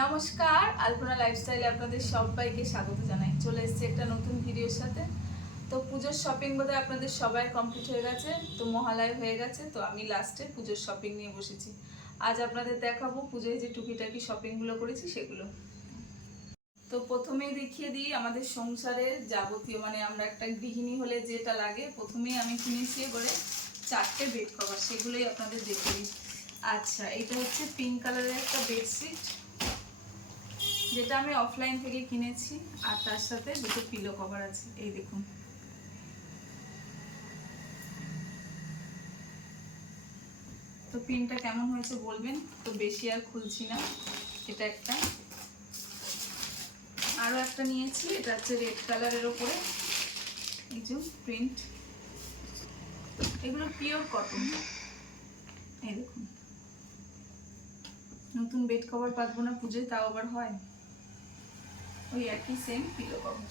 নমস্কার, আলপনা লাইফস্টাইলে আপনাদের সবাইকে স্বাগত জানাই। চলে এসেছি একটা নতুন ভিডিওর সাথে। তো পুজোর শপিং বোধহয় আপনাদের সবাই কমপ্লিট হয়ে গেছে, তো মহালয়া হয়ে গেছে, তো আমি লাস্টে পুজোর শপিং নিয়ে বসেছি। আজ আপনাদের দেখাবো পুজোয় যে টুকিটাকি শপিংগুলো করেছি সেগুলো। তো প্রথমেই দেখিয়ে দিই আমাদের সংসারের যাবতীয়, মানে আমরা একটা গৃহিণী হলে যেটা লাগে, প্রথমেই আমি কিনেছি এবারে 4টে বেড কভার, সেগুলোই আপনাদের দেখিয়ে দিই। আচ্ছা, এটা হচ্ছে পিঙ্ক কালারের একটা বেডশিট, যেটা আমি অফলাইন থেকে কিনেছি, আর তার সাথে দুটো পিলো কভার আছে। এই দেখুন, তো পিনটা কেমন হয়েছে বলবেন। তো বেশি আর খুলছি না। এটা একটা, আরও একটা নিয়েছি, এটা হচ্ছে রেড কালারের ওপরে এই যে প্রিন্ট, এগুলো পিওর কটন। এই দেখুন, নতুন বেড কভার পাতবো না পুজোয়, তাও আবার হয়, ওই একই সেম পিলো কভার।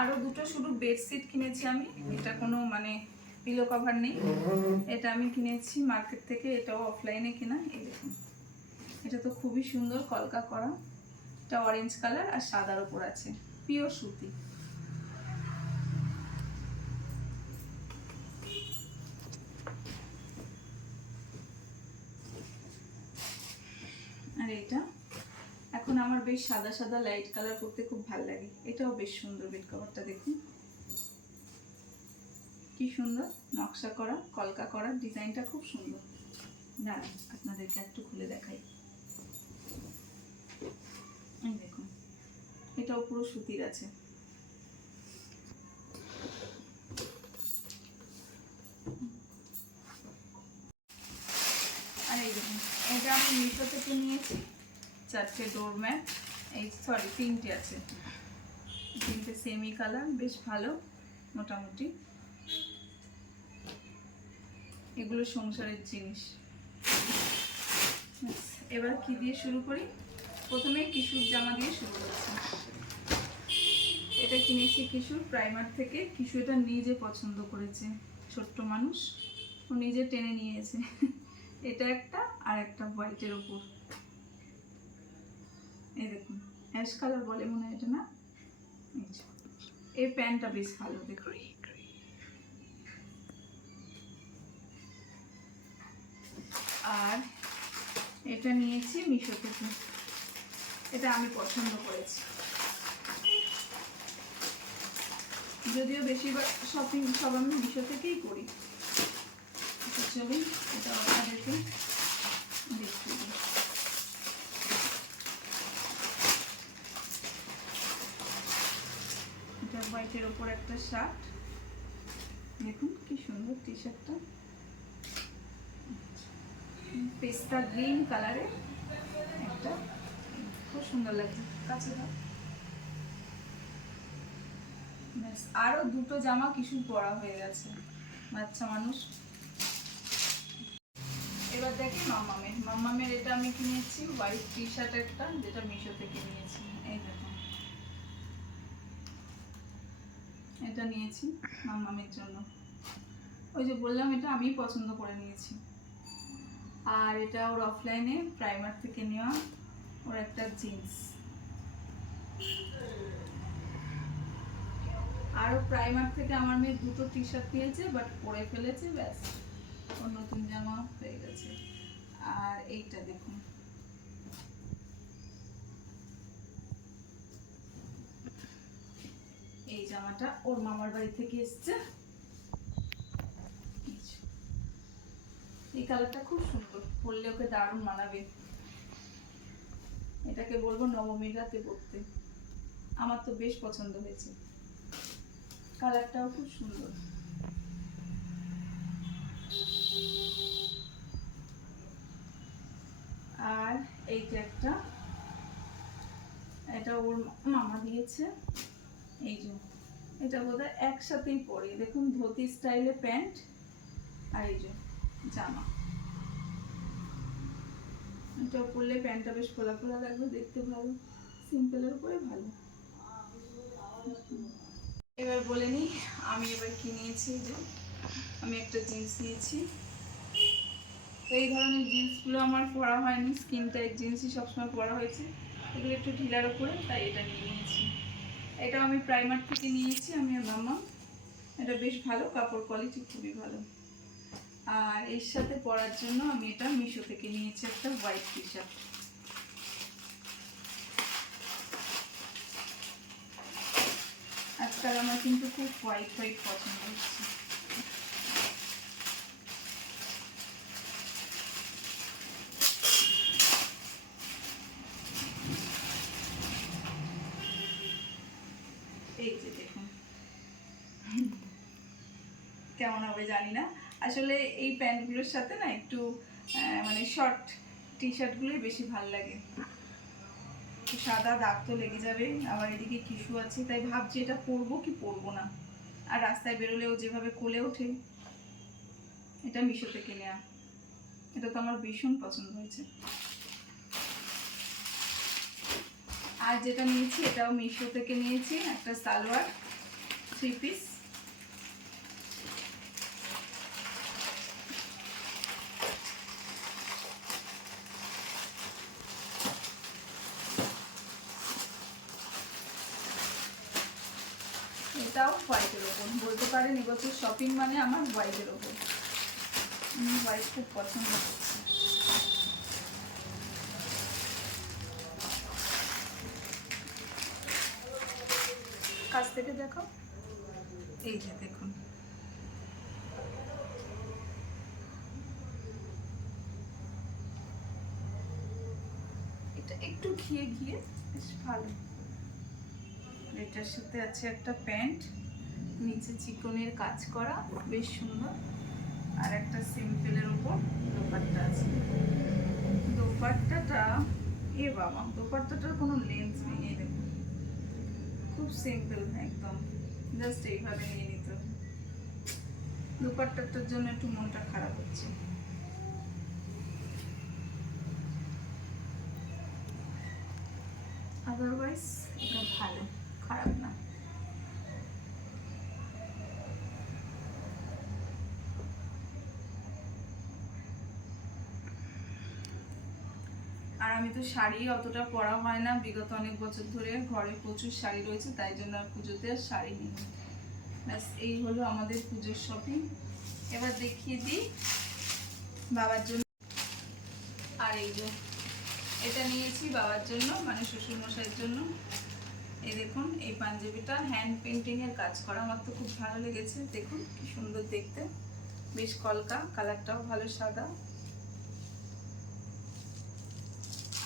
আরও দুটো শুধু বেডশিট কিনেছি আমি, এটা কোনো মানে পিলো কভার নেই, এটা আমি কিনেছি মার্কেট থেকে, এটাও অফলাইনে কেনা। এই দেখুন, এটা তো খুবই সুন্দর, কলকা করা, এটা অরেঞ্জ কালার আর সাদার ওপর আছে, পিওর সুতি। আর এটা এখন আমার বেশ সাদা সাদা লাইট কালার করতে খুব ভালো লাগে, এটাও বেশ সুন্দর। বেড কভারটা দেখুন কি সুন্দর নকশা করা, কলকা করা, ডিজাইনটা খুব সুন্দর। দাঁড়ান আপনাদেরকে একটু খুলে দেখাই। এই দেখুন, এটাও পুরো সুতির আছে। আর এই দেখুন, এটা আমি মিশো থেকে নিয়েছি, 4টে ডোরম্যাট, এই সরি 3টে আছে, 3টে সেমি কালার, বেশ ভালো মোটামুটি। এগুলো সংসারের জিনিস। এবার কি দিয়ে শুরু করি, প্রথমে কিশোর জামা দিয়ে শুরু করছি। এটা কিনেছি কিশোর প্রাইমার থেকে, কিশোর এটা নিজে পছন্দ করেছে, ছোট্ট মানুষ, ও নিজে টেনে নিয়েছে। এটা একটা, আর একটা হোয়াইটের ওপর, এই দেখুন অ্যাশ কালার বলে মনে হয় এটা, না? এই প্যান্টটা বেশ ভালো দেখুন। আর এটা নিয়েছি মিশো থেকে, এটা আমি পছন্দ করেছি, যদিও বেশিরভাগ শপিং সব আমি মিশো থেকেই করি। চলুন এটা আপনাদেরকে দেখিয়ে দিই। এটা হোয়াইটের ওপর একটা শার্ট, দেখুন কি সুন্দর টি শার্টটা, পেস্তা গ্রিন কালারের একটা, খুব সুন্দর লাগছে কাছে। ব্যাস, আরও দুটো জামা কিছু পরা হয়ে গেছে, বাচ্চা মানুষ। এবার দেখি মাম্মামের এটা আমি কিনেছি হোয়াইট টি শার্ট একটা, যেটা মিশো থেকে নিয়েছি। এই দেখুন, এটা নিয়েছি মাম্মামের জন্য, ওই যে বললাম এটা আমি পছন্দ করে নিয়েছি। আর এটা ওর অফলাইনে প্রাইমার থেকে নেওয়া, ওর একটা জিন্স। আরও প্রাইমার থেকে আমার মেয়ে দুটো টি শার্ট নিয়েছে, বাট পরে ফেলেছে, ব্যাস ওর নতুন জামা হয়ে গেছে। আর এইটা দেখুন, এই জামাটা ওর মামার বাড়ি থেকে এসছে, এই কালারটা খুব সুন্দর, পরলে ওকে দারুণ মানাবে, এটাকে বলবো নবমীর রাতে পরতে, আমার তো বেশ পছন্দ হয়েছে, কালারটাও খুব সুন্দর। আর এইটা একটা, এটা ওর মামা দিয়েছে, এই যে এটা বোধহয় একসাথেই পরে, দেখুন ধুতি স্টাইলে প্যান্ট, আর এই যে জামা, এটা পরলে প্যান্টটা বেশ ফোলা ফোলা লাগবে, দেখতে ভালো, সিম্পলের উপরে ভালো। এবার বলে নিই আমি এবার কি নিয়েছি। যে আমি একটা জিন্স নিয়েছি। তো এই ধরনের জিন্সগুলো আমার পরা হয়নি, স্কিন টাইপ জিন্সই সবসময় পরা হয়েছে, এগুলো একটু ঢিলার উপরে, তাই এটা নিয়ে নিয়েছি। এটা আমি প্রাইমার থেকে নিয়েছি, আমি আর মামা। এটা বেশ ভালো, কাপড় কোয়ালিটি খুবই ভালো। আর এর সাথে পরার জন্য আমি এটা মিশো থেকে নিয়েছি, একটা হোয়াইট টি শার্ট। আজকাল আমার কিন্তু খুব হোয়াইট হোয়াইট পছন্দ হচ্ছে। এই যে দেখুন কেমন হবে জানি না, আসলে এই প্যান্টগুলোর সাথে না একটু মানে শর্ট টি শার্টগুলোই বেশি ভালো লাগে। সাদা দাগ তো লেগে যাবে, আবার এদিকে টিস্যু আছে, তাই ভাবছি এটা পরবো কি পরবো না। আর রাস্তায় বেরোলেও যেভাবে কোলে ওঠে। এটা মিশো থেকে নেওয়া, এটা তো আমার ভীষণ পছন্দ হয়েছে। আর যেটা নিয়েছি এটাও মিশো থেকে নিয়েছি, একটা সালোয়ার 3 পিস। এটাও হোয়াইটের ওপর, বলতে পারেন এবছর শপিং মানে আমার হোয়াইটের ওপর। আমি হোয়াইট খুব পছন্দ করছি। কাছ থেকে দেখো, এই যে দেখুন, এটা একটু ঘিয়ে ঘিয়ে বেশ ভালো। এটার সাথে আছে একটা প্যান্ট, নিচে চিকনের কাজ করা, বেশ সুন্দর। আর একটা সিম্পলের উপর দোপাট্টা আছে। দোপাট্টাটা বাবা, দোপাট্টাটার কোনো লেন্থ নেই, এই দেখুন, খুব সিম্পল একদম, জাস্ট এইভাবে নিয়ে নিতে হবে। দোপাট্টাটার জন্য একটু মনটা খারাপ হচ্ছে। আদারওয়াইজ এটা ভালো, খারাপ না। আর আমি তো শাড়ি অতটা পরা হয় না, বিগত অনেক বছর ধরে ঘরে প্রচুর শাড়ি রয়েছে, তাই জন্য আর পুজোতে আর শাড়ি নিই। ব্যাস এই হলো আমাদের পুজোর শপিং। এবার দেখিয়ে দিই বাবার জন্য। আর এই যে এটা নিয়েছি বাবার জন্য, মানে শ্বশুরমশাইয়ের জন্য। এই দেখুন, এই পাঞ্জাবিটা হ্যান্ড পেন্টিং এর কাজ করা, আমার তো খুব ভালো লেগেছে। দেখুন কি সুন্দর দেখতে, বেশ কলকা, কালারটাও ভালো সাদা।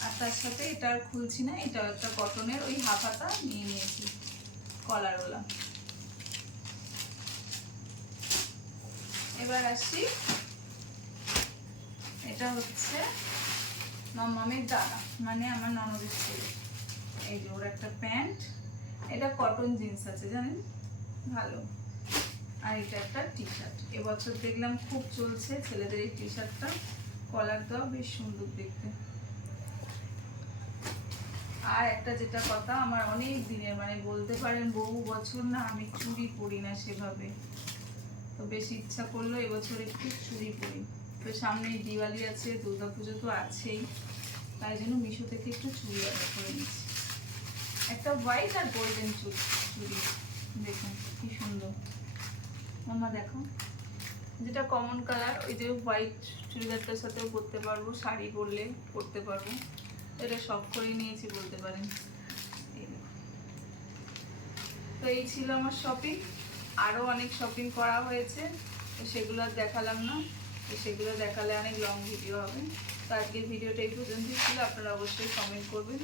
আর তার সাথে এটা আর খুলছি না, এটা একটা কটনের ওই হাফ হাতা নিয়ে নিয়েছি, কলারওয়ালা। এবার আসি, এটা হচ্ছে মামামের দাদা, মানে আমার ননদের ছেলে। এই যে ওর একটা প্যান্ট, এটা কটন জিন্স আছে জানেন, ভালো। আর এটা একটা টি শার্ট, এবছর দেখলাম খুব চলছে ছেলেদের এই টি শার্টটা, কলার দেওয়া, বেশ সুন্দর দেখতে। আর একটা যেটা কথা, আমার অনেক দিনের, মানে বলতে পারেন বহু বছর না আমি চুড়ি পরি না সেভাবে, তো বেশি ইচ্ছা করলো এবছর একটু চুড়ি পরি। তো সামনেই দিওয়ালি আছে, দুর্গাপুজো তো আছেই, তাই জন্য মিশো থেকে একটু চুড়ি অর্ডার করে নিচ্ছি। একটা হোয়াইট আর গোল্ডেন চুড়ি, দেখুন কি সুন্দর। মামা দেখো, যেটা কমন কালার, ওই যে হোয়াইট চুড়িদারটার সাথেও পরতে পারবো, শাড়ি পরলে পরতে পারবো, এটা শখ করে নিয়েছি বলতে পারেন। তো এই ছিল আমার শপিং। আরও অনেক শপিং করা হয়েছে, তো সেগুলো আর দেখালাম না, তো সেগুলো দেখালে অনেক লং ভিডিও হবে। তো আজকের ভিডিওটা এই পর্যন্তই ছিল। আপনারা অবশ্যই কমেন্ট করবেন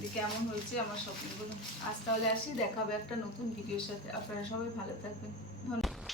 যে কেমন হয়েছে আমার শপিংগুলো। আজ তাহলে আসি, দেখা হবে একটা নতুন ভিডিওর সাথে। আপনারা সবাই ভালো থাকবেন, ধন্যবাদ।